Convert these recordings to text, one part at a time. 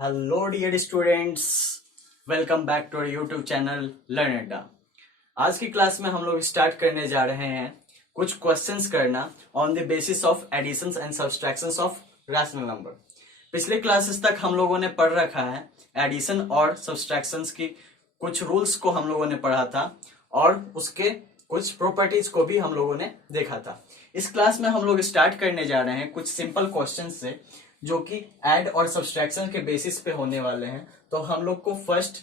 Hello dear students, welcome back to YouTube channel Learn Adda. आज की class में हम लोग स्टार्ट करने जा रहे हैं कुछ क्वेश्चंस करना on the basis of additions and subtractions of rational number. पिछले क्लासेस तक हम लोगों ने पढ़ रखा है एडिशन और सब्सट्रैक्शंस की कुछ रूल्स को हम लोगों ने पढ़ा था और उसके कुछ प्रॉपर्टीज को भी हम लोगों ने देखा था। इस क्लास में हम लोग स्टार्ट करने जा रहे हैं कुछ सिंपल क्वेश्चन से जो कि ऐड और सब्सट्रैक्शन के बेसिस पे होने वाले हैं। तो हम लोग को फर्स्ट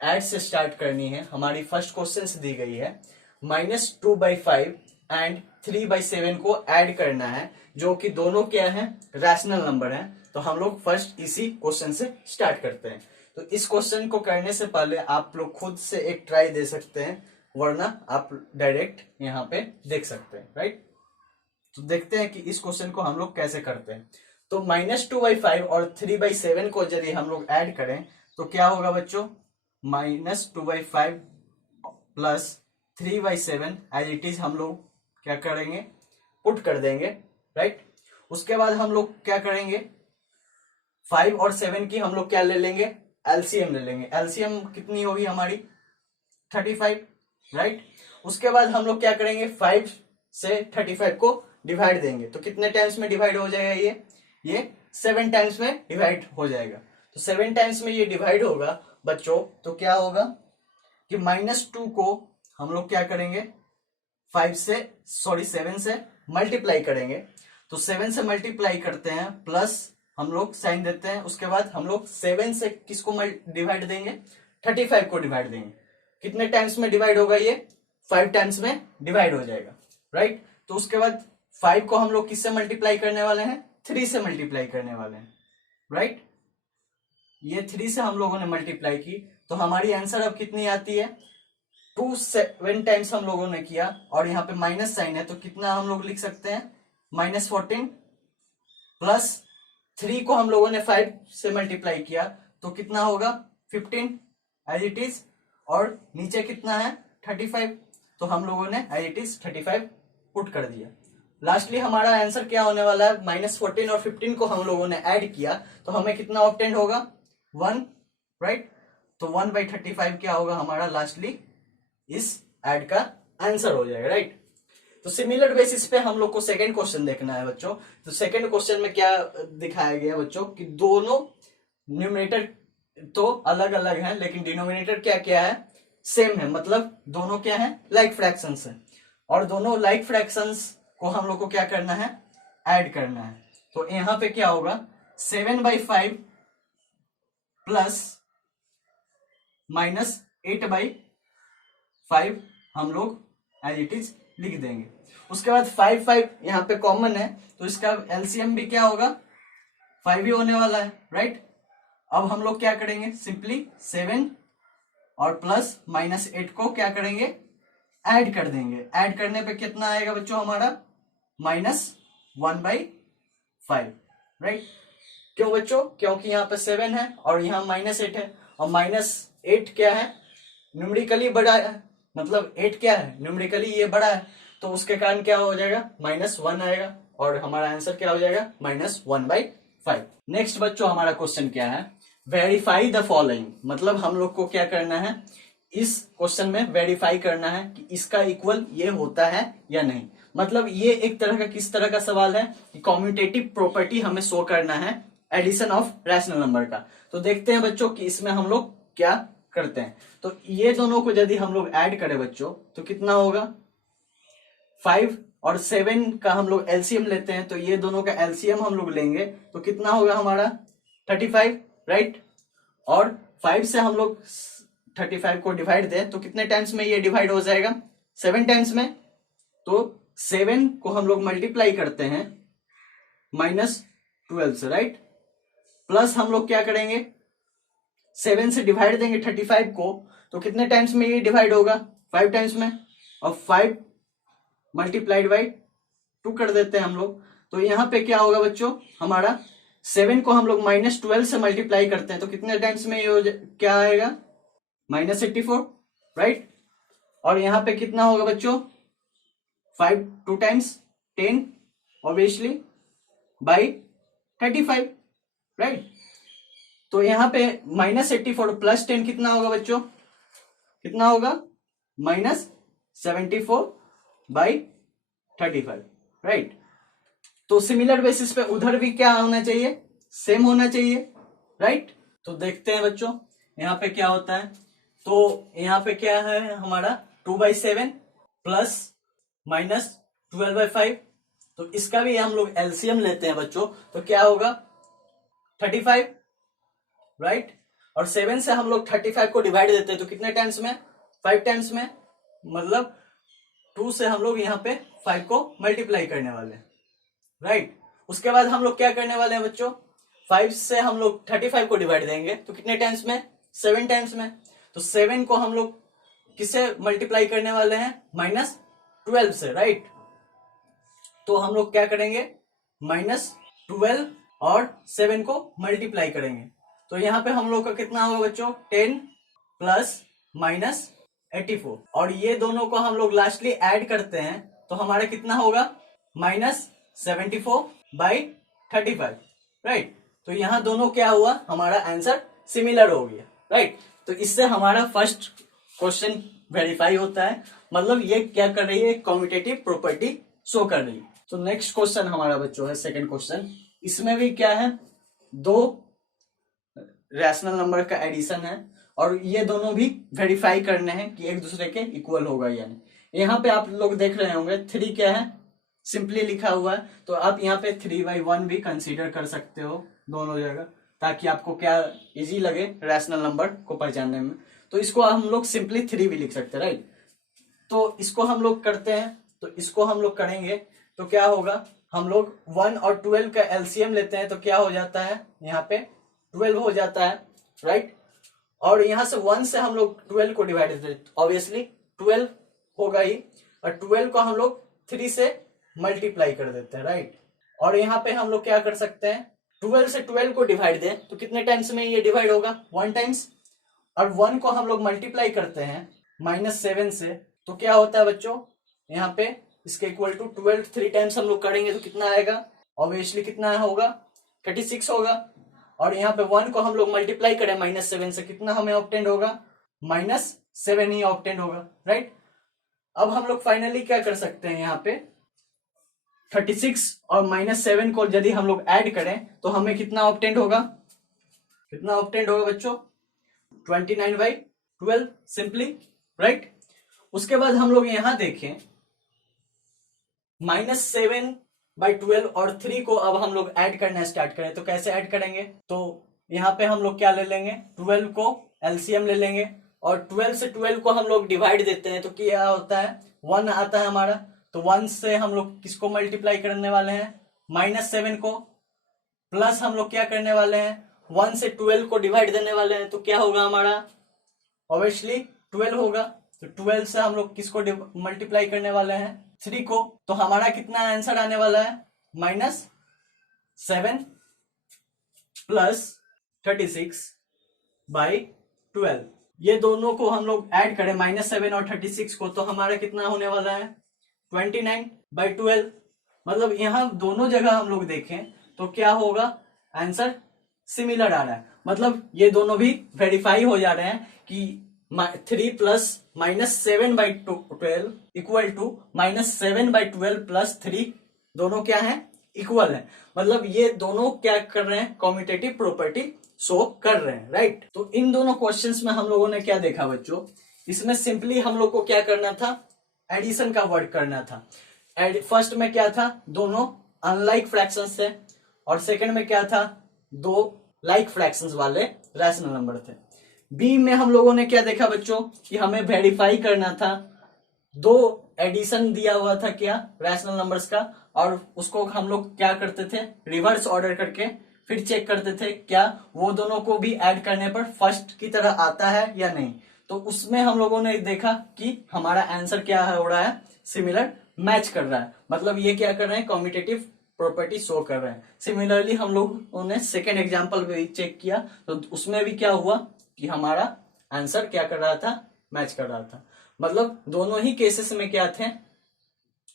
ऐड से स्टार्ट करनी है। हमारी फर्स्ट क्वेश्चन दी गई है -2/5 एंड 3/7 को ऐड करना है, जो कि दोनों क्या है, रैशनल नंबर है। तो हम लोग फर्स्ट इसी क्वेश्चन से स्टार्ट करते हैं। तो इस क्वेश्चन को करने से पहले आप लोग खुद से एक ट्राई दे सकते हैं, वरना आप डायरेक्ट यहाँ पे देख सकते हैं, राइट। तो देखते हैं कि इस क्वेश्चन को हम लोग कैसे करते हैं। तो -2/5 और 3/7 को यदि हम लोग ऐड करें तो क्या होगा बच्चों, -2/5 प्लस 3/7 एज इट इज हम लोग क्या करेंगे, पुट कर देंगे, राइट। उसके बाद हम लोग क्या करेंगे, 5 और 7 की हम लोग क्या ले लेंगे, एलसीएम ले लेंगे। एलसीएम कितनी होगी हमारी, 35, राइट। उसके बाद हम लोग क्या करेंगे, 5 से 35 को डिवाइड देंगे। तो कितने टाइम्स में डिवाइड हो जाएगा, ये 7 टाइम्स में डिवाइड हो जाएगा। तो 7 टाइम्स में ये डिवाइड होगा बच्चों। तो क्या होगा कि -2 को हम लोग क्या करेंगे, 7 से मल्टीप्लाई करेंगे। तो 7 से मल्टीप्लाई करते हैं, प्लस हम लोग साइन देते हैं। उसके बाद हम लोग 7 से किसको डिवाइड देंगे, 35 को डिवाइड देंगे। कितने टाइम्स में डिवाइड होगा, ये 5 टाइम्स में डिवाइड हो जाएगा, राइट। तो उसके बाद 5 को हम लोग किससे मल्टीप्लाई करने वाले हैं, 3 से मल्टीप्लाई करने वाले हैं, राइट। ये 3 से हम लोगों ने मल्टीप्लाई की। तो हमारी आंसर अब कितनी आती है, 7 टाइम्स हम लोगों ने किया और यहाँ पे माइनस साइन है। तो कितना हम लोग लिख सकते हैं, -14 प्लस 3 को हम लोगों ने 5 से मल्टीप्लाई किया तो कितना होगा, 15 एज इट इज। और नीचे कितना है, 35। तो हम लोगों ने एज इट इज 35 पुट कर दिया। लास्टली हमारा आंसर क्या होने वाला है, -14 और 15 को हम लोगों ने ऐड किया तो हमें कितना ऑब्टेंड होगा, 1, राइट। तो 1/35 क्या होगा हमारा लास्टली इस ऐड का आंसर हो जाएगा, राइट। तो सिमिलर बेसिस पे हम लोग को सेकंड क्वेश्चन देखना है बच्चों। तो सेकंड क्वेश्चन में क्या दिखाया गया बच्चों कि दोनों न्यूमरेटर तो अलग अलग हैं, लेकिन डिनोमिनेटर क्या क्या है, सेम है। मतलब दोनों क्या है, लाइक फ्रैक्शंस है। और दोनों लाइक फ्रैक्शंस को हम लोग को क्या करना है, ऐड करना है। तो यहां पे क्या होगा, 7/5 प्लस -8/5 हम लोग एज इट इज लिख देंगे। उसके बाद 5 यहाँ पे कॉमन है, तो इसका एलसीएम भी क्या होगा, 5 ही होने वाला है, राइट। अब हम लोग क्या करेंगे, सिंपली 7 और प्लस -8 को क्या करेंगे, ऐड कर देंगे। ऐड करने पे कितना आएगा बच्चों हमारा, -1/5, राइट। क्यों बच्चों, क्योंकि यहाँ पे 7 है और यहाँ -8 है। और -8 क्या है, न्यूमेरिकली बड़ा है। मतलब 8 क्या है, न्यूमेरिकली ये बड़ा है। तो उसके कारण क्या हो जाएगा, -1 आएगा और हमारा आंसर क्या हो जाएगा, -1/5। नेक्स्ट बच्चों हमारा क्वेश्चन क्या है, वेरीफाई द फॉलोइंग। मतलब हम लोग को क्या करना है, इस क्वेश्चन में वेरीफाई करना है कि इसका इक्वल ये होता है या नहीं। मतलब ये एक तरह का किस तरह का सवाल है कि कॉम्यूटेटिव प्रॉपर्टी हमें शो करना है एडिशन ऑफ रैशनल नंबर का। तो देखते हैं बच्चों कि इसमें हम लोग क्या करते हैं। तो ये दोनों को यदि हम लोग ऐड करें बच्चों तो कितना होगा, 5 और 7 का हम लोग एलसीएम लेते हैं। तो ये दोनों का एलसीएम हम लोग लेंगे तो कितना होगा हमारा, 35, राइट। और 5 से हम लोग 35 को डिवाइड दें तो कितने टाइम्स में ये डिवाइड हो जाएगा, 7 टाइम्स में। तो 7 को हम लोग मल्टीप्लाई करते हैं -12 से, राइट। प्लस हम लोग क्या करेंगे, 7 से डिवाइड देंगे 35 को तो कितने टाइम्स में ये डिवाइड होगा, 5 टाइम्स में। और 5 मल्टीप्लाइड बाई 2 कर देते हैं हम लोग। तो यहां पे क्या होगा बच्चों हमारा, 7 को हम लोग -12 से मल्टीप्लाई करते हैं तो कितने टाइम्स में ये क्या आएगा, -84, राइट। और यहां पे कितना होगा बच्चों, 5 2 टाइम्स 10 ऑब्वियसली बाई 35, राइट। तो यहाँ पे -84 प्लस 10 कितना होगा बच्चों, कितना होगा, -74/35, राइट। तो सिमिलर बेसिस पे उधर भी क्या होना चाहिए, सेम होना चाहिए, राइट। तो देखते हैं बच्चों यहाँ पे क्या होता है। तो यहाँ पे क्या है हमारा 2/7 प्लस -12/5, तो इसका भी हम लोग एलसीएम लेते हैं बच्चों, तो क्या होगा 35, राइट। और 7 से हम लोग 35 को डिवाइड देते हैं तो कितने टाइम्स में, 5 टाइम्स में, मतलब 2 से हम लोग यहाँ पे 5 को मल्टीप्लाई करने वाले हैं, राइट। उसके बाद हम लोग क्या करने वाले हैं बच्चों, 5 से हम लोग 35 को डिवाइड देंगे तो कितने टाइम्स में, 7 टाइम्स में। तो 7 को हम लोग किससे मल्टीप्लाई करने वाले हैं, -12 से, राइट। तो हम लोग क्या करेंगे, -12 और 7 को मल्टीप्लाई करेंगे, तो यहाँ पे हम लोग का कितना होगा बच्चों, 10 प्लस -84, और ये दोनों को हम लोग लास्टली ऐड करते हैं तो हमारा कितना होगा, -74/35, राइट। तो यहाँ दोनों क्या हुआ, हमारा आंसर सिमिलर हो गया, राइट। तो इससे हमारा फर्स्ट क्वेश्चन वेरीफाई होता है, मतलब ये क्या कर रही है, कम्यूटेटिव प्रॉपर्टी शो कर रही है। तो नेक्स्ट क्वेश्चन हमारा बच्चों है सेकंड क्वेश्चन। इसमें भी क्या है, दो रैशनल नंबर का एडिशन है और ये दोनों भी वेरीफाई करने हैं कि एक दूसरे के इक्वल होगा या नहीं। यहाँ पे आप लोग देख रहे होंगे 3 क्या है, सिंपली लिखा हुआ है, तो आप यहाँ पे 3/1 भी कंसीडर कर सकते हो दोनों जगह, ताकि आपको क्या इजी लगे रैशनल नंबर को पहचानने में। तो इसको हम लोग सिंपली 3 भी लिख सकते हैं, राइट। तो इसको हम लोग करते हैं, तो इसको हम लोग करेंगे तो क्या होगा, हम लोग 1 और 12 का एलसीएम लेते हैं तो क्या हो जाता है, यहाँ पे 12 हो जाता है, राइट। और यहाँ से 1 से हम लोग 12 को डिवाइड देते हैं, ऑब्वियसली 12 होगा ही, और 12 को हम लोग 3 से मल्टीप्लाई कर देते हैं, राइट। और यहाँ पे हम लोग क्या कर सकते हैं, 12 से 12 को डिवाइड दें तो कितने टाइम्स में ये डिवाइड होगा, 1 टाइम्स। और 1 को हम लोग मल्टीप्लाई करते हैं -7 से, तो क्या होता है बच्चों, यहाँ पे इसके इक्वल टू 12 3 टाइम्स हम लोग करेंगे तो कितना आएगा, ऑब्वियसली कितना होगा, 36 होगा। और यहाँ पे 1 को हम लोग मल्टीप्लाई करें -7 से, कितना हमें ऑब्टेंड होगा, -7 ही ऑब्टेंड होगा, राइट। अब हम लोग फाइनली क्या कर सकते हैं, यहाँ पे 36 और -7 को यदि हम लोग ऐड करें तो हमें कितना ऑब्टेंड होगा, कितना ऑब्टेंड होगा बच्चों, 29/12 सिंपली, राइट। उसके बाद हम लोग यहां देखें -7/12 और 3 को अब हम लोग ऐड करना स्टार्ट करें तो कैसे ऐड करेंगे, तो यहाँ पे हम लोग क्या ले लेंगे, 12 को एलसीएम ले लेंगे और 12 से 12 को हम लोग डिवाइड देते हैं तो क्या होता है, 1 आता है हमारा। तो 1 से हम लोग किसको मल्टीप्लाई करने वाले हैं, -7 को, प्लस हम लोग क्या करने वाले हैं, 1 से 12 को डिवाइड देने वाले हैं तो क्या होगा हमारा, ऑब्वियसली 12 होगा। तो 12 से हम लोग किसको मल्टीप्लाई करने वाले हैं, 3 को, तो हमारा कितना आंसर आने वाला है, -7 प्लस 36/12। ये दोनों को हम लोग ऐड करें -7 और 36 को, तो हमारा कितना होने वाला है, 29/12। मतलब यहाँ दोनों जगह हम लोग देखें तो क्या होगा, आंसर सिमिलर आ रहा है, मतलब ये दोनों भी वेरीफाई हो जा रहे हैं कि 3 प्लस -7/12 इक्वल टू -7/12 प्लस 3 दोनों क्या है, इक्वल है। मतलब ये दोनों क्या कर रहे हैं, कम्यूटेटिव प्रॉपर्टी शो कर रहे हैं, राइट। तो इन दोनों क्वेश्चंस में हम लोगों ने क्या देखा बच्चों, इसमें सिंपली हम लोग को क्या करना था, एडिशन का वर्क करना था। फर्स्ट में क्या था, दोनों अनलाइक फ्रैक्शंस थे, और सेकंड में क्या था, दो लाइक फ्रैक्शंस वाले रैशनल नंबर थे। बी में हम लोगों ने क्या देखा बच्चों, कि हमें वेरीफाई करना था, दो एडिशन दिया हुआ था क्या, रैशनल नंबर्स का, और उसको हम लोग क्या करते थे, रिवर्स ऑर्डर करके फिर चेक करते थे क्या वो दोनों को भी ऐड करने पर फर्स्ट की तरह आता है या नहीं। तो उसमें हम लोगों ने देखा कि हमारा आंसर क्या हो रहा है, सिमिलर मैच कर रहा है, मतलब ये क्या कर रहे हैं, कम्यूटेटिव प्रॉपर्टी शो कर रहे हैं। सिमिलरली हम लोगों ने सेकेंड एग्जाम्पल भी चेक किया तो उसमें भी क्या हुआ कि हमारा आंसर क्या कर रहा था, मैच कर रहा था। मतलब दोनों ही केसेस में क्या थे,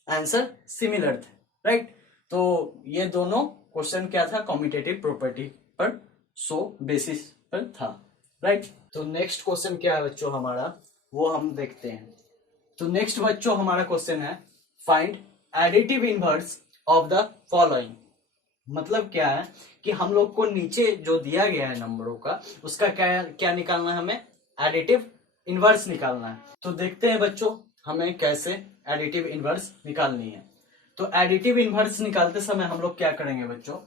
आंसर सिमिलर थे, राइट। तो ये दोनों क्वेश्चन क्या था, कम्यूटेटिव प्रॉपर्टी पर सो बेसिस पर था, राइट। तो नेक्स्ट क्वेश्चन क्या है बच्चों हमारा, वो हम देखते हैं। तो नेक्स्ट बच्चों हमारा क्वेश्चन है find additive inverse of the following. मतलब क्या है कि हम लोग को नीचे जो दिया गया है नंबरों का, उसका क्या क्या निकालना है, हमें एडिटिव इनवर्स निकालना है। तो देखते हैं बच्चों हमें कैसे एडिटिव इनवर्स निकालनी है। तो एडिटिव इनवर्स निकालते समय हम लोग क्या करेंगे बच्चों,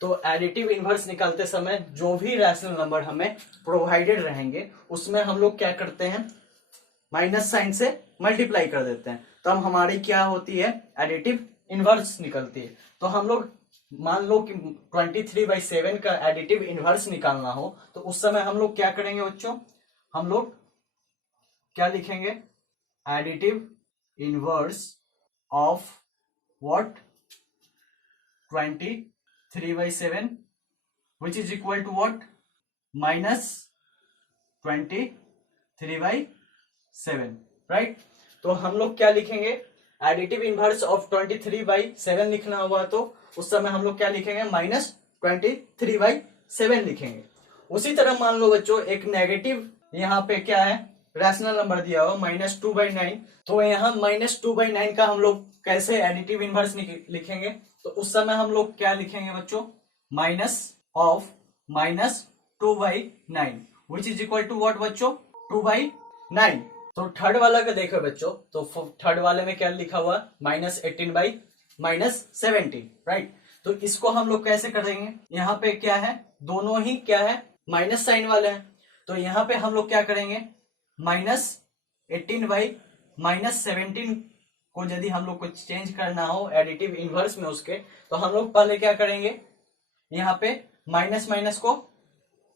तो एडिटिव इनवर्स निकालते समय जो भी रैशनल नंबर हमें प्रोवाइडेड रहेंगे उसमें हम लोग क्या करते हैं, माइनस साइन से मल्टीप्लाई कर देते हैं, तब हमारी क्या होती है, एडिटिव इनवर्स निकलती है। तो हम लोग मान लो कि 23/7 का एडिटिव इनवर्स निकालना हो, तो उस समय हम लोग क्या करेंगे बच्चों, हम लोग क्या लिखेंगे, additive inverse of what 23/7 which is equal to what -23/7, right. तो हम लोग क्या लिखेंगे, एडिटिव इनवर्स ऑफ 23/7 लिखना हुआ तो उस समय हम लोग क्या लिखेंगे, -23/7 लिखेंगे। उसी तरह मान लो बच्चों एक नेगेटिव यहाँ पे क्या है, रैशनल नंबर दिया हुआ -2/9, तो यहाँ -2/9 का हम लोग कैसे एडिटिव इनवर्स लिखेंगे, तो उस समय हम लोग क्या लिखेंगे बच्चों, -2/9 which is equal to what बच्चों, 2/9। तो थर्ड वाला का देखो बच्चों, तो थर्ड वाले में क्या लिखा हुआ, -18/-17, राइट। तो इसको हम लोग कैसे करेंगे, यहाँ पे क्या है, दोनों ही क्या है, माइनस साइन वाले हैं। तो यहाँ पे हम लोग क्या करेंगे, -18/-17 को यदि हम लोग को चेंज करना हो एडिटिव इनवर्स में उसके, तो हम लोग पहले क्या करेंगे, यहाँ पे माइनस माइनस को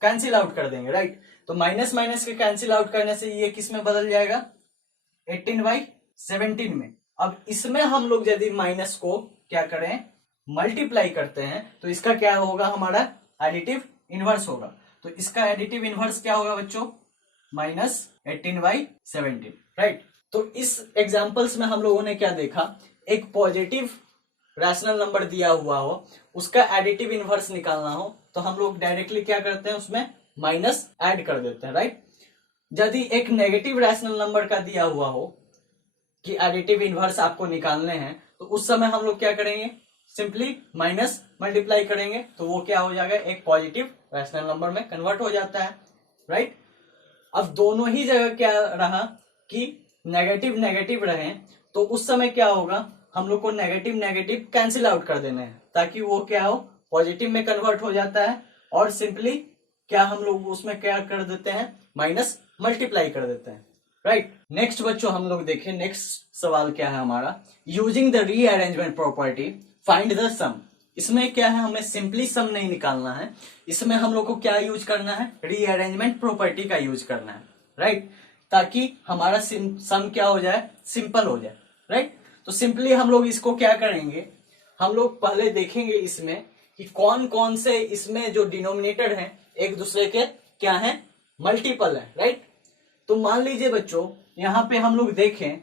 कैंसिल आउट कर देंगे, राइट। तो माइनस माइनस के कैंसिल आउट करने से ये किस में बदल जाएगा, 18/17 में। अब इसमें हम लोग यदि माइनस को क्या करें, मल्टीप्लाई करते हैं, तो इसका क्या होगा, हमारा एडिटिव इनवर्स होगा। तो इसका एडिटिव इनवर्स क्या होगा बच्चों, -18/17, राइट। तो इस एग्जाम्पल्स में हम लोगों ने क्या देखा, एक पॉजिटिव रैशनल नंबर दिया हुआ हो, उसका एडिटिव इनवर्स निकालना हो, तो हम लोग डायरेक्टली क्या करते हैं, उसमें माइनस ऐड कर देते हैं, राइट। यदि एक नेगेटिव रैशनल नंबर का दिया हुआ हो कि एडिटिव इनवर्स आपको निकालने हैं, तो उस समय हम लोग क्या करेंगे, सिंपली माइनस मल्टीप्लाई करेंगे, तो वो क्या हो जाएगा, एक पॉजिटिव रैशनल नंबर में कन्वर्ट हो जाता है, राइट। अब दोनों ही जगह क्या रहा कि नेगेटिव नेगेटिव रहे, तो उस समय क्या होगा, हम लोग को नेगेटिव नेगेटिव कैंसिल आउट कर देने हैं, ताकि वो क्या हो, पॉजिटिव में कन्वर्ट हो जाता है, और सिंपली क्या हम लोग उसमें क्या कर देते हैं, माइनस मल्टीप्लाई कर देते हैं, राइट। नेक्स्ट बच्चों हम लोग देखें, नेक्स्ट सवाल क्या है हमारा, using the rearrangement property find the sum. इसमें क्या है, हमें सिंपली सम नहीं निकालना है, इसमें हम लोग को क्या यूज करना है, रीअरेंजमेंट प्रॉपर्टी का यूज करना है, राइट, ताकि हमारा सम क्या हो जाए, सिंपल हो जाए, राइट। तो सिंपली हम लोग इसको क्या करेंगे, हम लोग पहले देखेंगे इसमें कि कौन कौन से इसमें जो डिनोमिनेटर हैं एक दूसरे के क्या है, मल्टीपल है, राइट। तो मान लीजिए बच्चों यहाँ पे हम लोग देखें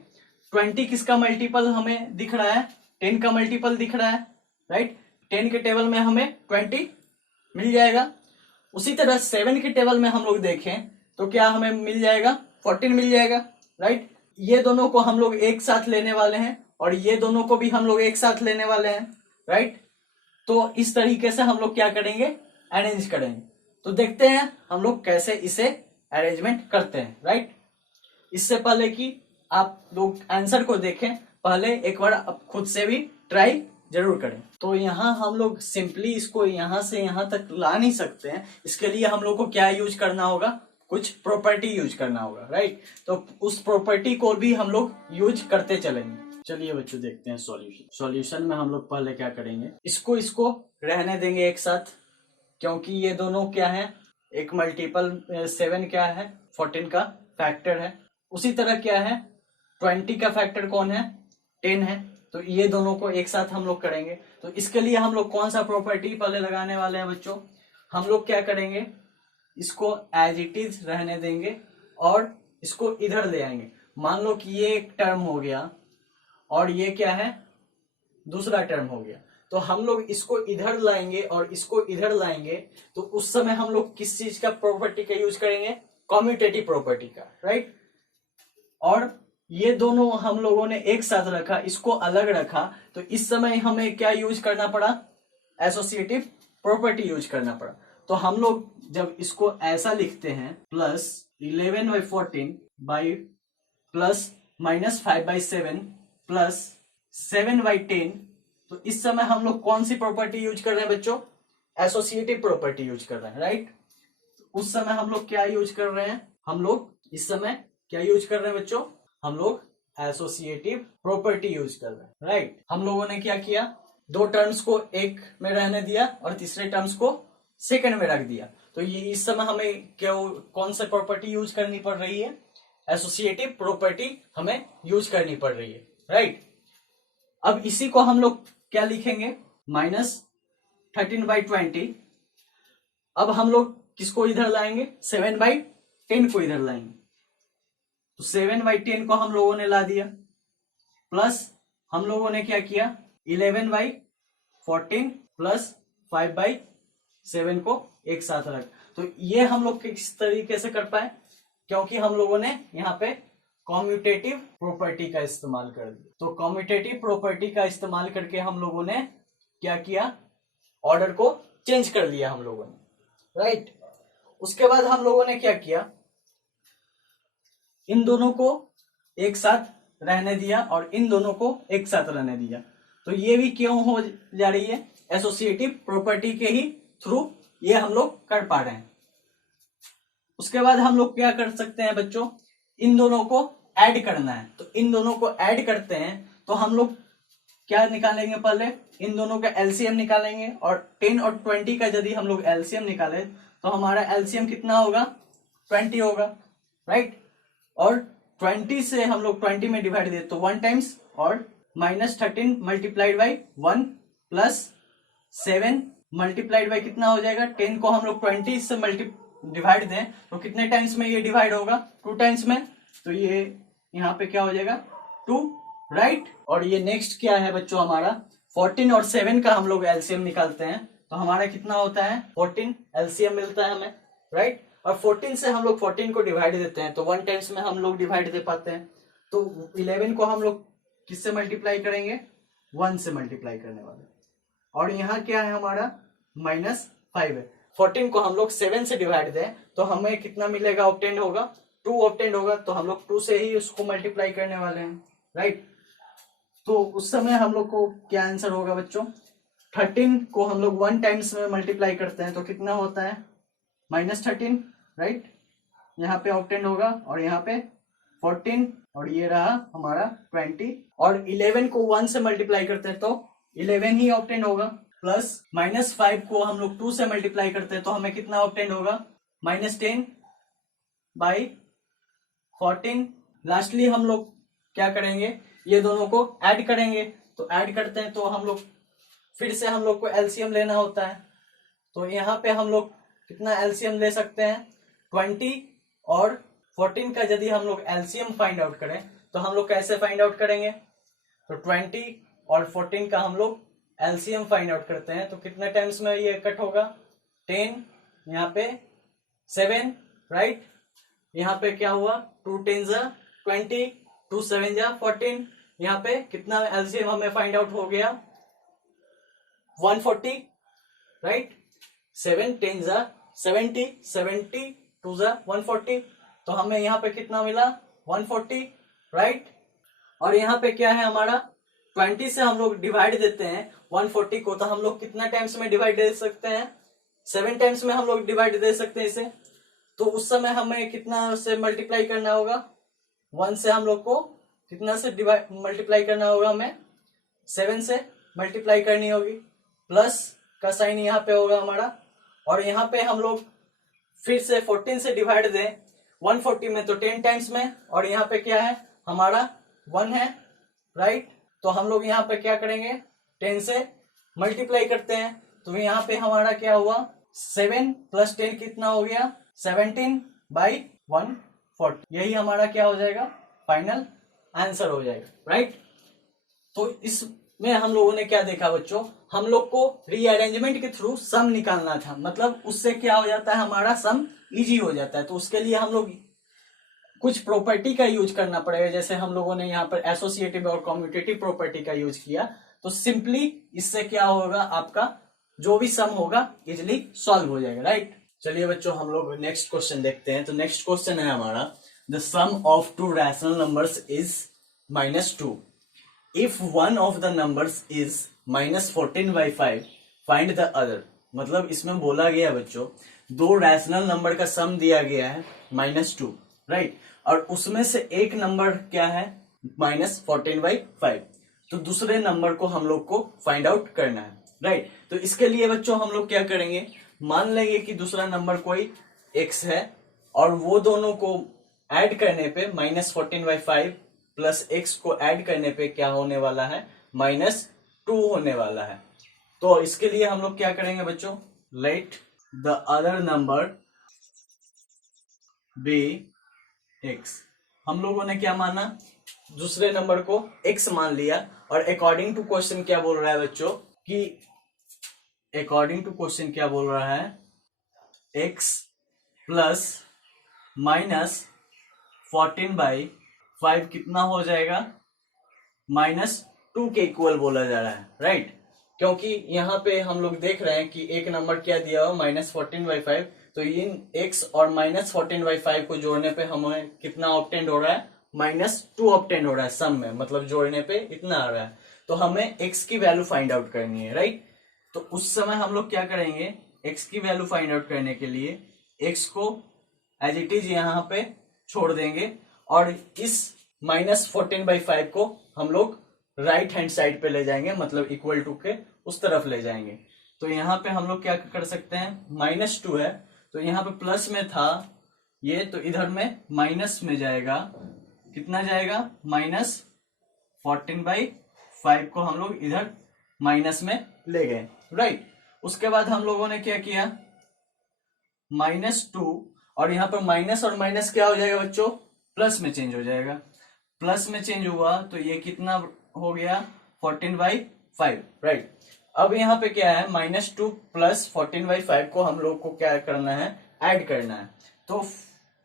20 किसका मल्टीपल हमें दिख रहा है, 10 का मल्टीपल दिख रहा है, राइट। 10 के टेबल में हमें 20 मिल जाएगा। उसी तरह 7 के टेबल में हम लोग देखें तो क्या हमें मिल जाएगा, 14 मिल जाएगा, राइट। ये दोनों को हम लोग एक साथ लेने वाले हैं और ये दोनों को भी हम लोग एक साथ लेने वाले हैं, राइट। तो इस तरीके से हम लोग क्या करेंगे, अरेंज करेंगे। तो देखते हैं हम लोग कैसे इसे अरेंजमेंट करते हैं, राइट। इससे पहले कि आप लोग आंसर को देखें, पहले एक बार आप खुद से भी ट्राई जरूर करें। तो यहाँ हम लोग सिंपली इसको यहाँ से यहाँ तक ला नहीं सकते हैं, इसके लिए हम लोग को क्या यूज करना होगा, कुछ प्रॉपर्टी यूज करना होगा, राइट। तो उस प्रॉपर्टी को भी हम लोग यूज करते चलेंगे। चलिए बच्चों देखते हैं सॉल्यूशन में हम लोग पहले क्या करेंगे, इसको रहने देंगे एक साथ, क्योंकि ये दोनों क्या है, एक मल्टीपल 7 क्या है, 14 का फैक्टर है। उसी तरह क्या है, 20 का फैक्टर कौन है, 10 है। तो ये दोनों को एक साथ हम लोग करेंगे। तो इसके लिए हम लोग कौन सा प्रॉपर्टी पहले लगाने वाले हैं बच्चों, हम लोग क्या करेंगे, इसको एज इट इज रहने देंगे और इसको इधर ले आएंगे। मान लो कि ये एक टर्म हो गया और ये क्या है, दूसरा टर्म हो गया। तो हम लोग इसको इधर लाएंगे और इसको इधर लाएंगे, तो उस समय हम लोग किस चीज का प्रॉपर्टी का यूज करेंगे? कॉम्यूटेटिव प्रॉपर्टी का, राइट। और ये दोनों हम लोगों ने एक साथ रखा, इसको अलग रखा, तो इस समय हमें क्या यूज करना पड़ा? एसोसिएटिव प्रॉपर्टी यूज करना पड़ा। तो हम लोग जब इसको ऐसा लिखते हैं, प्लस 11/14 बाई प्लस -5/7 प्लस 7/10, तो इस समय हम लोग कौन सी प्रॉपर्टी यूज कर रहे हैं बच्चों? एसोसिएटिव प्रॉपर्टी यूज कर रहे हैं, राइट। उस समय हम लोग क्या यूज कर रहे हैं? हम लोग इस समय क्या यूज कर रहे हैं बच्चों? हम लोग एसोसिएटिव प्रॉपर्टी यूज कर रहे हैं, राइट। हम लोगों ने क्या किया? दो टर्म्स को एक में रहने दिया और तीसरे टर्म्स को सेकंड में रख दिया। तो ये इस समय हमें कौन सा प्रॉपर्टी यूज करनी पड़ रही है? एसोसिएटिव प्रॉपर्टी हमें यूज करनी पड़ रही है, राइट। अब इसी को हम लोग क्या लिखेंगे? -13/20। अब हम लोग किसको इधर लाएंगे? 7/10 को इधर लाएंगे, तो 7/10 को हम लोगों ने ला दिया, प्लस हम लोगों ने क्या किया? 11/14 प्लस 5/7 को एक साथ रख। तो ये हम लोग किस तरीके से कर पाए? क्योंकि हम लोगों ने यहाँ पे कॉम्यूटेटिव प्रॉपर्टी का इस्तेमाल कर दिया। तो कॉम्यूटेटिव प्रॉपर्टी का इस्तेमाल करके हम लोगों ने क्या किया? ऑर्डर को चेंज कर लिया हम लोगों ने, राइट। उसके बाद हम लोगों ने क्या किया? इन दोनों को एक साथ रहने दिया और इन दोनों को एक साथ रहने दिया। तो ये भी क्यों हो जा रही है? एसोसिएटिव प्रॉपर्टी के ही थ्रू ये हम लोग कर पा रहे हैं। उसके बाद हम लोग क्या कर सकते हैं बच्चों? इन दोनों को ऐड करना है, तो इन दोनों को ऐड करते हैं तो हम लोग क्या निकालेंगे? पहले इन दोनों का एलसीएम निकालेंगे, और 10 और 20 का यदि हम लोग एलसीएम निकाले तो हमारा एलसीएम कितना होगा? 20 होगा, राइट। और 20 से हम लोग 20 में डिवाइड दे तो 1 टाइम्स, और -13 multiplied by 1 plus 7 multiplied by कितना हो जाएगा? 10 को हम लोग 20 से डिवाइड दें तो कितने टाइम्स में ये डिवाइड होगा? 2 टाइम्स में। तो ये यहाँ पे क्या हो जाएगा? 2, राइट। और ये नेक्स्ट क्या है बच्चों? हमारा 14 और 7 का हम लोग एलसीएम निकालते हैं, तो हमारा कितना होता है? 14 एलसीएम मिलता है हमें, राइट। और 14 से हम लोग 14 को डिवाइड देते हैं तो 1 टाइम्स में हम लोग डिवाइड दे पाते हैं। तो 11 को हम लोग किससे मल्टीप्लाई करेंगे? 1 से मल्टीप्लाई करने वाले। और यहाँ क्या है हमारा? -5 है। 14 को हम लोग 7 से डिवाइड दें तो हमें कितना मिलेगा? ऑब्टेंड होगा 2 ऑब्टेंड होगा, तो हम लोग 2 से ही उसको मल्टीप्लाई करने वाले हैं, राइट। तो उस समय हम लोग को क्या आंसर होगा बच्चों? 13 को हम लोग 1 टाइम्स में मल्टीप्लाई करते हैं तो कितना होता है? -13, राइट। यहाँ पे ऑब्टेंड होगा और यहाँ पे 14, और ये रहा हमारा 20। और 11 को 1 से मल्टीप्लाई करते हैं तो 11 ही ऑब्टेंड होगा, प्लस -5 को हम लोग 2 से मल्टीप्लाई करते हैं तो हमें कितना ऑब्टेंड होगा? -10/14। लास्टली हम लोग क्या करेंगे? ये दोनों को ऐड करेंगे, तो ऐड करते हैं तो हम लोग फिर से हम लोग को एलसीएम लेना होता है। तो यहाँ पे हम लोग कितना एलसीएम ले सकते हैं? 20 और 14 का यदि हम लोग एलसीएम फाइंड आउट करें तो हम लोग कैसे फाइंड आउट करेंगे? तो 20 और 14 का हम लोग एलसीएम फाइंड आउट करते हैं तो कितने टाइम्स में ये कट होगा? 10, यहाँ पे 7, राइट। यहाँ पे क्या हुआ? 2 10 जा 20, 2 7 जा 14। यहाँ पे कितना एलसीएम हमें फाइंड आउट हो गया? 140, राइट। 7 10 जा 70, 70 2 जा 140, तो हमें यहाँ पे कितना मिला? 140, राइट। और यहाँ पे क्या है हमारा? 20 से हम लोग डिवाइड देते हैं 140 को, तो हम लोग कितना टाइम्स में डिवाइड दे सकते हैं? 7 टाइम्स में हम लोग डिवाइड दे सकते हैं इसे। तो उस समय हमें कितना से मल्टीप्लाई करना होगा? 1 से हम लोग को कितना से डिवाइड मल्टीप्लाई करना होगा? हमें 7 से मल्टीप्लाई करनी होगी, प्लस का साइन यहाँ पे होगा हमारा। और यहाँ पे हम लोग फिर से 14 से डिवाइड दें 140 में तो 10 टाइम्स में, और यहाँ पे क्या है हमारा? 1 है, राइट। तो हम लोग यहाँ पे क्या करेंगे? 10 से मल्टीप्लाई करते हैं, तो यहाँ पे हमारा क्या हुआ? 7 + 10 कितना हो गया? 17/140। यही हमारा क्या हो जाएगा? फाइनल आंसर हो जाएगा, राइट। तो इस में हम लोगों ने क्या देखा बच्चों, हम लोग को रीअरेंजमेंट के थ्रू सम निकालना था, मतलब उससे क्या हो जाता है, हमारा सम इजी हो जाता है। तो उसके लिए हम लोग कुछ प्रॉपर्टी का यूज करना पड़ेगा, जैसे हम लोगों ने यहाँ पर एसोसिएटिव और कम्यूटेटिव प्रॉपर्टी का यूज किया। तो सिंपली इससे क्या होगा, आपका जो भी सम होगा इजिली सॉल्व हो जाएगा, राइट। चलिए बच्चों हम लोग नेक्स्ट क्वेश्चन देखते हैं। तो नेक्स्ट क्वेश्चन है हमारा, the sum of two rational numbers is -2 if one of the numbers is -14/5 find the other. मतलब इसमें बोला गया बच्चों, दो रैशनल नंबर का सम दिया गया है -2, राइट, और उसमें से एक नंबर क्या है -14/5। तो दूसरे नंबर को हम लोग को फाइंड आउट करना है, राइट। तो इसके लिए बच्चों हम लोग क्या करेंगे, मान लेंगे कि दूसरा नंबर कोई x है, और वो दोनों को ऐड करने पे -14/5 प्लस x को ऐड करने पे क्या होने वाला है, -2 होने वाला है। तो इसके लिए हम लोग क्या करेंगे बच्चों, let the other number be x। हम लोगों ने क्या माना, दूसरे नंबर को x मान लिया, और अकॉर्डिंग टू क्वेश्चन क्या बोल रहा है बच्चों, कि अकॉर्डिंग टू क्वेश्चन क्या बोल रहा है, x प्लस -14/5 कितना हो जाएगा, -2 के इक्वल बोला जा रहा है, राइट। क्योंकि यहाँ पे हम लोग देख रहे हैं कि एक नंबर क्या दिया हुआ -14/5, तो इन x और -14/5 को जोड़ने पे हमें कितना ऑब्टेंड हो रहा है, -2 ऑब्टेंड हो रहा है सम में, मतलब जोड़ने पे इतना आ रहा है। तो हमें x की वैल्यू फाइंड आउट करनी है, राइट। तो उस समय हम लोग क्या करेंगे, x की वैल्यू फाइंड आउट करने के लिए x को एज इट इज यहाँ पे छोड़ देंगे, और इस -14/5 को हम लोग राइट हैंड साइड पे ले जाएंगे, मतलब इक्वल टू के उस तरफ ले जाएंगे। तो यहाँ पे हम लोग क्या कर सकते हैं, -2 है, तो यहाँ पे प्लस में था ये, तो इधर में माइनस में जाएगा, कितना जाएगा, -14/5 को हम लोग इधर माइनस में ले गए, राइट। उसके बाद हम लोगों ने क्या किया, -2, और यहाँ पर माइनस और माइनस क्या हो जाएगा बच्चों, प्लस में चेंज हो जाएगा। प्लस में चेंज हुआ तो ये कितना हो गया, 14/5, राइट। अब यहाँ पे क्या है, -2 प्लस 14/5 को हम लोग को क्या करना है, ऐड करना है। तो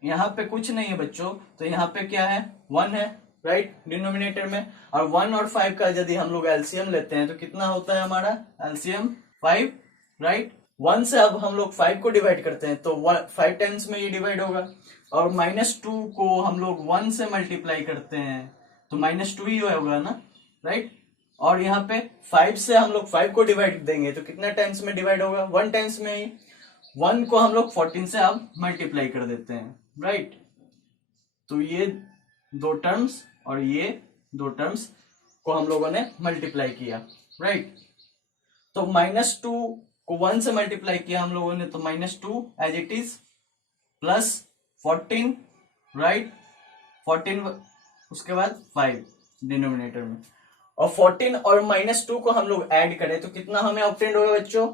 यहाँ पे कुछ नहीं है बच्चों, तो यहाँ पे क्या है, 1 है, राइट, डिनोमिनेटर में। और 1 और 5 का यदि हम लोग एलसीएम लेते हैं तो कितना होता है हमारा एलसीएम, 5, राइट। 1 से अब हम लोग 5 को डिवाइड करते हैं तो 5 टाइम्स में ये डिवाइड होगा, और -2 को हम लोग 1 से मल्टीप्लाई करते हैं तो -2 ही होगा ना, राइट। और यहाँ पे 5 से हम लोग 5 को डिवाइड देंगे तो कितना टाइम्स में डिवाइड होगा, 1 टाइम्स में ही। 1 को हम लोग 14 से अब मल्टीप्लाई कर देते हैं, राइट। तो ये दो टर्म्स और ये दो टर्म्स को हम लोगों ने मल्टीप्लाई किया, राइट। तो -2 को 1 से मल्टीप्लाई किया हम लोगों ने, तो -2 as it is, plus 14, right, 14, उसके बाद 5 डिनोमिनेटर में, और 14 और -2 को हम लोग ऐड करें तो कितना हमें ऑब्टेंड होगा बच्चों,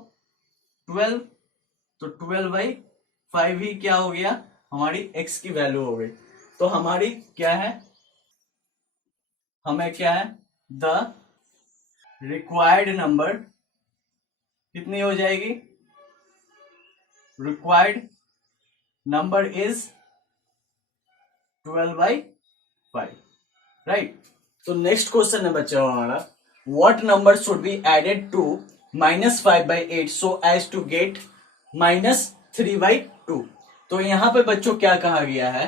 12। तो 12/5 ही क्या हो गया, हमारी x की वैल्यू हो गई। तो हमारी क्या है, हमें क्या है, द रिक्वायर्ड नंबर कितनी हो जाएगी, रिक्वायर्ड नंबर इज 12/5, राइट। तो नेक्स्ट क्वेश्चन है बच्चा हमारा, what number should be added to -5/8 so as to get -3/2। तो यहाँ पे बच्चों क्या कहा गया है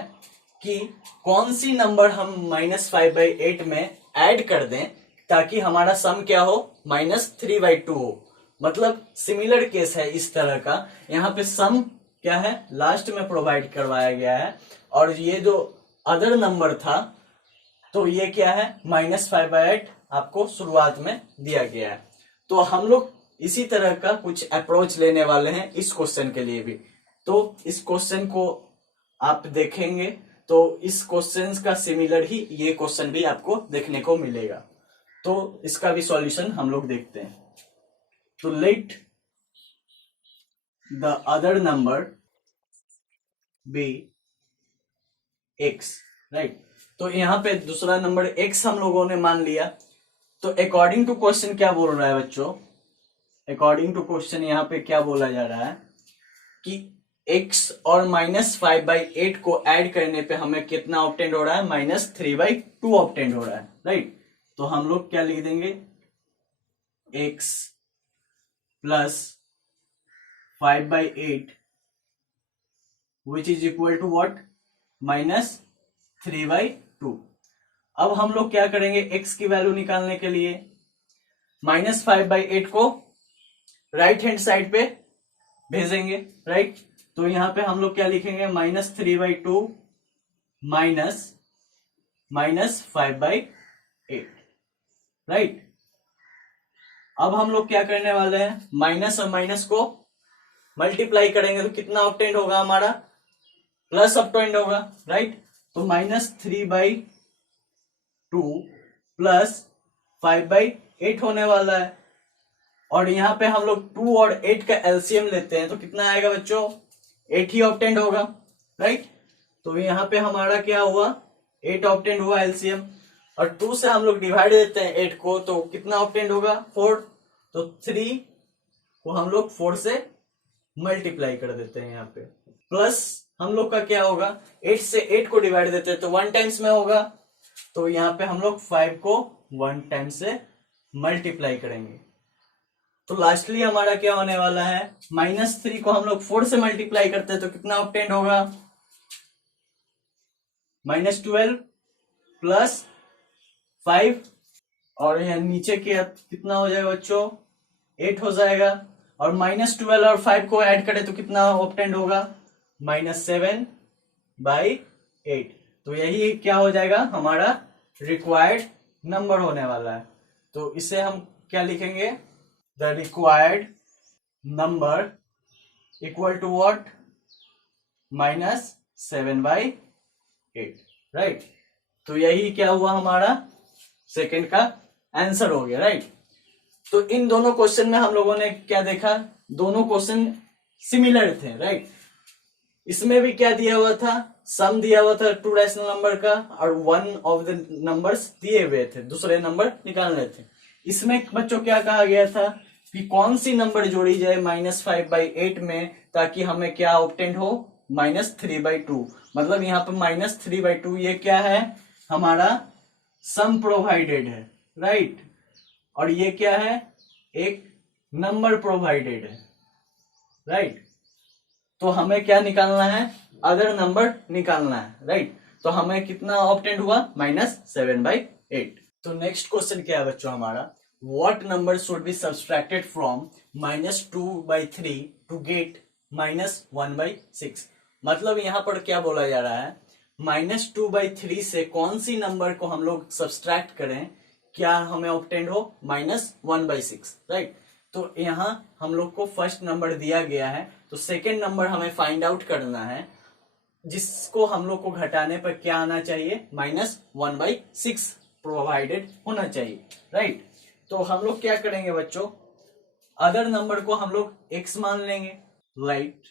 कि कौन सी नंबर हम -5/8 में ऐड कर दें ताकि हमारा सम क्या हो, -3/2 हो। मतलब सिमिलर केस है इस तरह का, यहाँ पे सम क्या है, लास्ट में प्रोवाइड करवाया गया है, और ये जो अदर नंबर था तो ये क्या है, -5/8 आपको शुरुआत में दिया गया है। तो हम लोग इसी तरह का कुछ अप्रोच लेने वाले हैं इस क्वेश्चन के लिए भी। तो इस क्वेश्चन को आप देखेंगे तो इस क्वेश्चन का सिमिलर ही ये क्वेश्चन भी आपको देखने को मिलेगा। तो इसका भी सॉल्यूशन हम लोग देखते हैं। तो let the other number be x, right. तो यहाँ पे दूसरा नंबर x हम लोगों ने मान लिया, तो अकॉर्डिंग टू क्वेश्चन क्या बोल रहा है बच्चों, अकॉर्डिंग टू क्वेश्चन यहाँ पे क्या बोला जा रहा है कि x और -5/8 को ऐड करने पे हमें कितना ऑब्टेंड हो रहा है, -3/2 ऑब्टेंड हो रहा है, राइट। तो हम लोग क्या लिख देंगे, x plus 5/8 which is equal to what, -3/2। अब हम लोग क्या करेंगे, x की वैल्यू निकालने के लिए -5/8 को राइट हैंड साइड पे भेजेंगे, राइट। तो यहां पे हम लोग क्या लिखेंगे, -3/2 -5/8, राइट। अब हम लोग क्या करने वाले हैं, माइनस और माइनस को मल्टीप्लाई करेंगे तो कितना ऑब्टेंड होगा हमारा, प्लस ऑब्टेंड होगा, राइट। तो -3/2 प्लस 5/8 होने वाला है। और यहां पे हम लोग 2 और 8 का एलसीएम लेते हैं तो कितना आएगा बच्चों, 8 ही ऑब्टेंड होगा, राइट। तो यहां पे हमारा क्या हुआ, 8 ऑब्टेंड हुआ एलसीएम। और 2 से हम लोग डिवाइड देते हैं 8 को तो कितना ऑब्टेंड होगा, 4। तो 3 को हम लोग 4 से मल्टीप्लाई कर देते हैं यहाँ पे। प्लस हम लोग का क्या होगा, 8 से 8 को डिवाइड देते हैं तो 1 टाइम्स में होगा। तो यहाँ पे हम लोग 5 को 1 टाइम से मल्टीप्लाई करेंगे। तो लास्टली हमारा क्या होने वाला है, -3 को हम लोग 4 से मल्टीप्लाई करते हैं तो कितना ऑब्टेंड होगा, -12 प्लस 5। और यहाँ नीचे के कितना हो जाएगा बच्चों, 8 हो जाएगा। और -12 और 5 को ऐड करें तो कितना ऑब्टेंड होगा, -7/8। तो यही क्या हो जाएगा, हमारा रिक्वायर्ड नंबर होने वाला है। तो इसे हम क्या लिखेंगे, the required number equal to what, -7/8, right. तो यही क्या हुआ, हमारा सेकंड का आंसर हो गया, राइट। तो इन दोनों क्वेश्चन में हम लोगों ने क्या देखा, दोनों क्वेश्चन सिमिलर थे, राइट। इसमें भी क्या दिया हुआ था, सम दिया हुआ था 2 रैशनल नंबर का और 1 ऑफ द नंबर्स दिए हुए थे, दूसरे नंबर निकालने थे। इसमें बच्चों क्या कहा गया था कि कौन सी नंबर जोड़ी जाए -5/8 में ताकि हमें क्या ऑब्टेंड हो, -3/2। मतलब यहाँ पे -3/2 ये क्या है, हमारा सम प्रोवाइडेड है, राइट। और ये क्या है, एक नंबर प्रोवाइडेड है, राइट। तो हमें क्या निकालना है, अदर नंबर निकालना है, राइट। तो हमें कितना ऑब्टेंड हुआ, -7/8। तो नेक्स्ट क्वेश्चन क्या है बच्चों हमारा, what number should be subtracted from -2/3 to get -1/6। मतलब यहां पर क्या बोला जा रहा है, -2/3 से कौन सी नंबर को हम लोग सब्सट्रैक्ट करें, क्या हमें ऑब्टेंड हो, -1/6, राइट। तो यहाँ हम लोग को फर्स्ट नंबर दिया गया है तो सेकेंड नंबर हमें फाइंड आउट करना है, जिसको हम लोग को घटाने पर क्या आना चाहिए, -1/6 प्रोवाइडेड होना चाहिए, राइट। तो हम लोग क्या करेंगे बच्चों, अदर नंबर को हम लोग x मान लेंगे, right.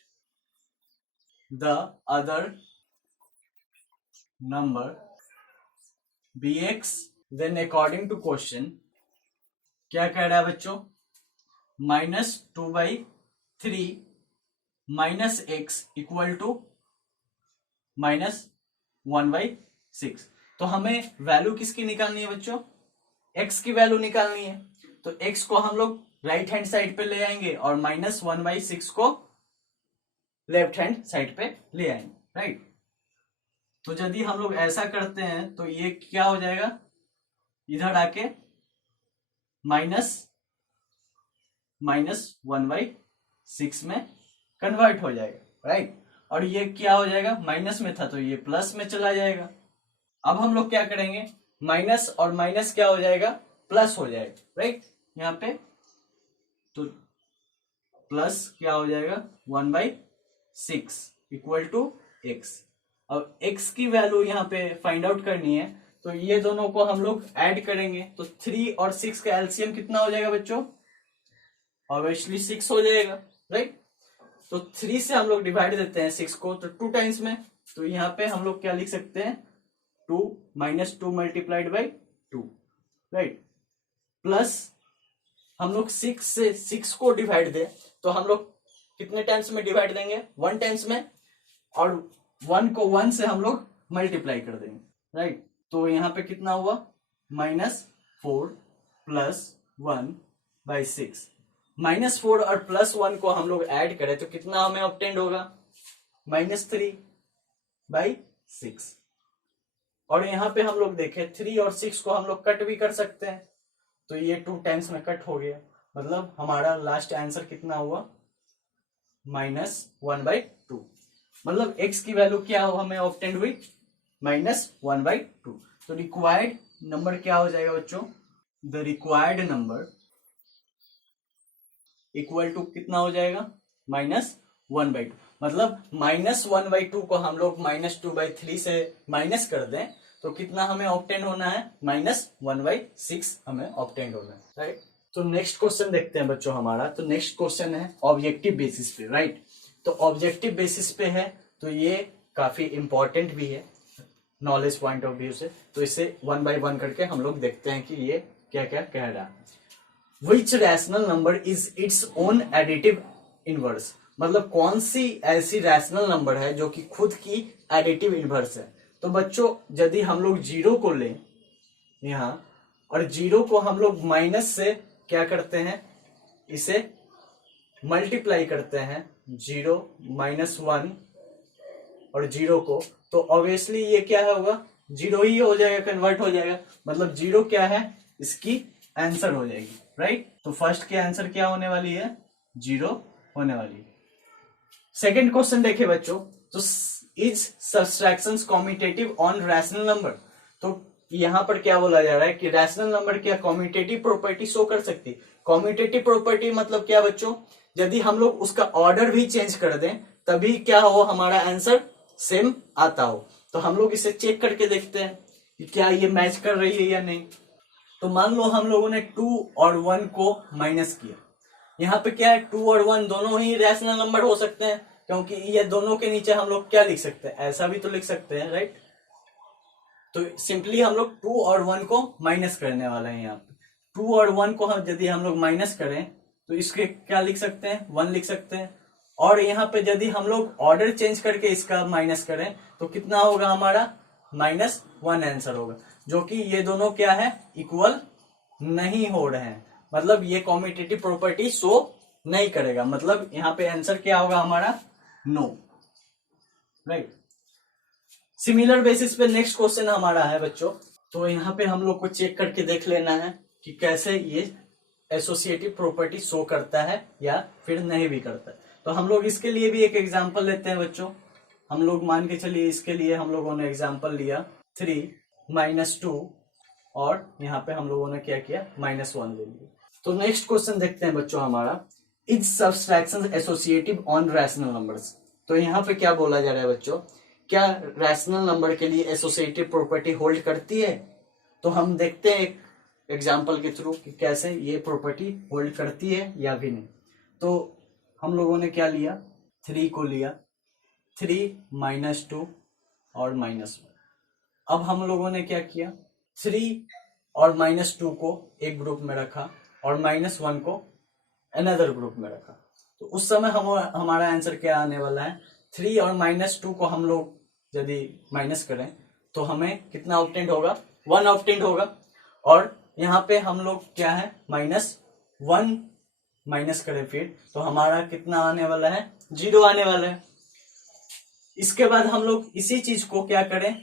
The other number bx, then according to question क्या कह रहा है बच्चों, -2/3 -x इक्वल टू -1/6। तो हमें वैल्यू किसकी निकालनी है बच्चों, x की वैल्यू निकालनी है। तो x को हम लोग राइट हैंड साइड पे ले आएंगे और -1/6 को लेफ्ट हैंड साइड पे ले आएंगे, राइट। तो यदि हम लोग ऐसा करते हैं तो ये क्या हो जाएगा, इधर आके -1/6 में कन्वर्ट हो जाएगा, राइट। और ये क्या हो जाएगा, माइनस में था तो ये प्लस में चला जाएगा। अब हम लोग क्या करेंगे, माइनस और माइनस क्या हो जाएगा, प्लस हो जाएगा, राइट। यहाँ पे तो प्लस क्या हो जाएगा, 1/6 इक्वल टू x। अब x की वैल्यू यहाँ पे फाइंड आउट करनी है तो ये दोनों को हम लोग ऐड करेंगे तो 3 और 6 का एलसीएम कितना हो जाएगा बच्चों, ऑब्वियसली 6 हो जाएगा, राइट। तो 3 से हम लोग डिवाइड देते हैं 6 को तो 2 टाइम्स में। तो यहाँ पे हम लोग क्या लिख सकते हैं, 2 -2 मल्टीप्लाइड बाई 2, राइट। प्लस हम लोग 6 से 6 को डिवाइड दे तो हम लोग कितने टाइम्स में डिवाइड देंगे, 1 टाइम्स में, और 1 को 1 से हम लोग मल्टीप्लाई कर देंगे, राइट। तो यहाँ पे कितना हुआ, -4 प्लस 1/6। -4 और +1 को हम लोग ऐड करें तो कितना हमें ऑब्टेंड होगा, -3/6। और यहाँ पे हम लोग देखें 3 और 6 को हम लोग कट भी कर सकते हैं, तो ये 2 टाइम्स में कट हो गया, मतलब हमारा लास्ट आंसर कितना हुआ, -1/2। मतलब x की वैल्यू क्या हो हमें ऑब्टेंड हुई, -1/2। तो रिक्वायर्ड नंबर क्या हो जाएगा बच्चों, the required number equal to कितना हो जाएगा, -1/2। मतलब -1/2 को हम लोग -2/3 से माइनस कर दें तो कितना हमें ऑब्टेंड होना है, -1/6 हमें ऑब्टेंड होना है, राइट। तो नेक्स्ट क्वेश्चन देखते हैं बच्चों हमारा। तो नेक्स्ट क्वेश्चन है ऑब्जेक्टिव बेसिस पे, राइट। तो ऑब्जेक्टिव बेसिस पे है तो ये काफी इंपॉर्टेंट भी है नॉलेज पॉइंट ऑफ व्यू से। तो इसे 1 बाय 1 करके हम लोग देखते हैं कि ये क्या क्या कह रहा है। Which rational number is its own additive inverse, मतलब कौन सी ऐसी रैशनल नंबर है जो कि खुद की एडिटिव इनवर्स है। तो बच्चों यदि हम लोग 0 को लें यहाँ, और 0 को हम लोग माइनस से क्या करते हैं, इसे मल्टीप्लाई करते हैं, 0 -1 और 0 को, तो ऑब्वियसली ये क्या होगा, 0 ही हो जाएगा, कन्वर्ट हो जाएगा। मतलब 0 क्या है, इसकी आंसर हो जाएगी, राइट। तो फर्स्ट की आंसर क्या होने वाली है, 0 होने वाली है। सेकेंड क्वेश्चन देखे बच्चों, तो is subtraction commutative on rational number. तो यहां पर क्या बोला जा रहा है कि रैशनल नंबर क्या कॉम्यूटेटिव प्रॉपर्टी शो कर सकती है। कॉम्यूटेटिव प्रॉपर्टी मतलब क्या बच्चों, यदि हम लोग उसका ऑर्डर भी चेंज कर दें तभी क्या हो, हमारा आंसर सेम आता हो। तो हम लोग इसे चेक करके देखते हैं कि क्या ये मैच कर रही है या नहीं। तो मान लो हम लोगों ने 2 और 1 को माइनस किया, यहाँ पे क्या है, 2 और 1 दोनों ही रैशनल नंबर हो सकते हैं, क्योंकि ये दोनों के नीचे हम लोग क्या लिख सकते हैं, ऐसा भी तो लिख सकते हैं, राइट। तो सिंपली हम लोग 2 और 1 को माइनस करने वाला है। यहाँ पे 2 और 1 को यदि हम लोग माइनस करें तो इसके क्या लिख सकते हैं, 1 लिख सकते हैं। और यहाँ पे यदि हम लोग ऑर्डर चेंज करके इसका माइनस करें तो कितना होगा, हमारा -1 आंसर होगा, जो कि ये दोनों क्या है, इक्वल नहीं हो रहे हैं। मतलब ये कॉम्यूटेटिव प्रॉपर्टी शो नहीं करेगा, मतलब यहाँ पे आंसर क्या होगा हमारा, नो, राइट। सिमिलर बेसिस पे नेक्स्ट क्वेश्चन हमारा है बच्चों। तो यहाँ पे हम लोग को चेक करके देख लेना है कि कैसे ये एसोसिएटिव प्रॉपर्टी शो करता है या फिर नहीं भी करता है। तो हम लोग इसके लिए भी एक एग्जांपल लेते हैं बच्चों। हम लोग मान के चलिए, इसके लिए हम लोगों ने एग्जांपल लिया 3 -2, और यहाँ पे हम लोगों ने क्या किया, -1 ले लिया। तो नेक्स्ट क्वेश्चन देखते हैं बच्चों हमारा, is subtraction associative on rational numbers. तो यहाँ पे क्या बोला जा रहा है बच्चों, क्या रैशनल नंबर के लिए एसोसिएटिव प्रॉपर्टी होल्ड करती है। तो हम देखते हैं एक एग्जांपल के थ्रू कि कैसे ये प्रॉपर्टी होल्ड करती है या भी नहीं। तो हम लोगों ने क्या लिया, 3 को लिया, 3 -2 और -1। अब हम लोगों ने क्या किया, 3 और -2 को एक ग्रुप में रखा और -1 को अनदर ग्रुप में रखा। तो उस समय हमारा आंसर क्या आने वाला है, 3 और -2 को हम लोग यदि माइनस करें तो हमें कितना ऑब्टेंड होगा, 1 ऑब्टेंड होगा। और यहाँ पे हम लोग क्या है, -1 माइनस करें फिर तो हमारा कितना आने वाला है, 0 आने वाला है। इसके बाद हम लोग इसी चीज को क्या करें,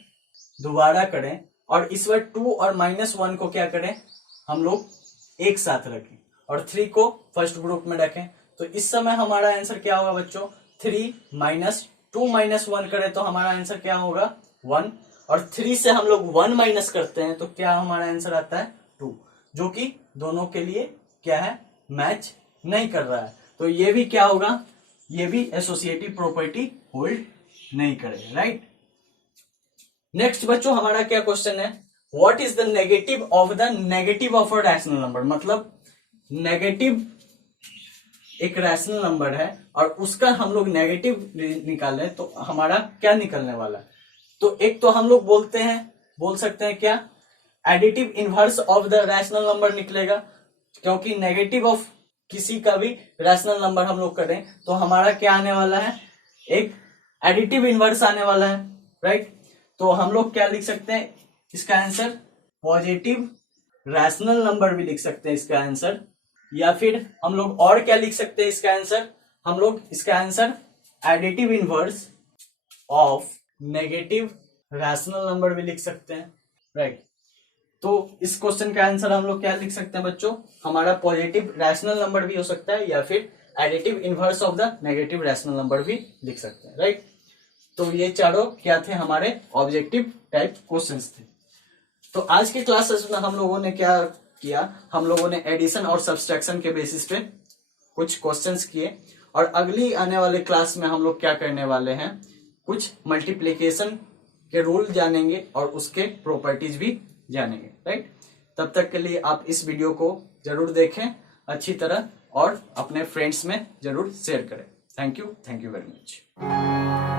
दोबारा करें, और इस बार 2 और -1 को क्या करें, हम लोग एक साथ रखें और 3 को फर्स्ट ग्रुप में रखें। तो इस समय हमारा आंसर क्या होगा बच्चों, 3 -2 -1 करें तो हमारा आंसर क्या होगा, 1। और 3 से हम लोग 1 माइनस करते हैं तो क्या हमारा आंसर आता है, 2, जो कि दोनों के लिए क्या है, मैच नहीं कर रहा है। तो ये भी क्या होगा, ये भी एसोसिएटिव प्रॉपर्टी होल्ड नहीं करेगा, राइट। नेक्स्ट बच्चों हमारा क्या क्वेश्चन है, what is the negative of a rational number. मतलब नेगेटिव एक रैशनल नंबर है और उसका हम लोग नेगेटिव निकाले तो हमारा क्या निकलने वाला है। तो एक तो हम लोग बोल सकते हैं क्या, additive inverse of the rational number निकलेगा, क्योंकि नेगेटिव ऑफ किसी का भी रैशनल नंबर हम लोग करें तो हमारा क्या आने वाला है, एक एडिटिव इनवर्स आने वाला है, राइट। तो हम लोग क्या लिख सकते हैं इसका आंसर, पॉजिटिव रैशनल नंबर भी लिख सकते हैं इसका आंसर, या फिर हम लोग और क्या लिख सकते हैं इसका आंसर, हम लोग इसका answer additive inverse of negative rational number भी लिख सकते हैं, राइट। तो इस क्वेश्चन का आंसर हम लोग क्या लिख सकते हैं बच्चों, हमारा पॉजिटिव रैशनल नंबर भी हो सकता है या फिर additive inverse of the negative rational number भी लिख सकते हैं, राइट। तो ये चारों क्या थे, हमारे ऑब्जेक्टिव टाइप क्वेश्चंस थे। तो आज के क्लासेस में हम लोगों ने क्या किया, हम लोगों ने एडिशन और सब्सट्रैक्शन के बेसिस पे कुछ क्वेश्चंस किए, और अगली आने वाले क्लास में हम लोग क्या करने वाले हैं, कुछ मल्टीप्लिकेशन के रूल जानेंगे और उसके प्रॉपर्टीज भी जानेंगे, राइट। तब तक के लिए आप इस वीडियो को जरूर देखें अच्छी तरह और अपने फ्रेंड्स में जरूर शेयर करें। Thank you very much.